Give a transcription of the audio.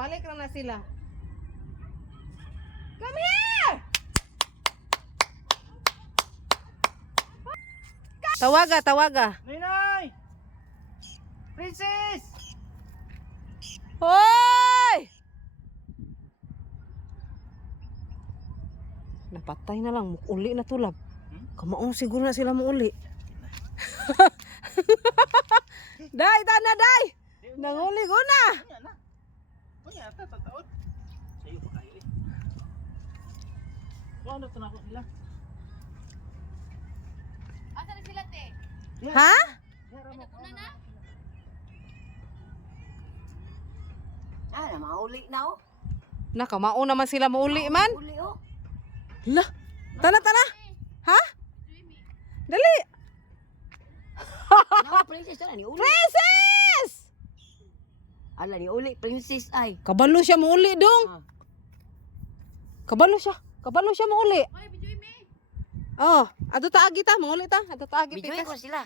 balik na sila. Come here! Tawaga. Ninay! Princess! Hoy! Napatay na lang, uli na tulab. Kamaong siguro na sila mauli. Day, tana, day! Nanguli ko na! Kunya na, tataot. Sa'yo pa kayo eh. Ano ito na ako sila? Asa na sila, te? Ha? Una na? Ah, mauli na oh. Nakamao naman sila mauli man. Uli oh. La, tana. Ha? Dali! Ano, princess na ni uli. Princess! Ala ni uli, princess ay. Kabalo siya mauli dong. Ah. Kabalo siya mauli. Oy, bijoy me. Oh, ato taagi ta, mauli ta. Ato taagi Bijoy pikas. ko sila.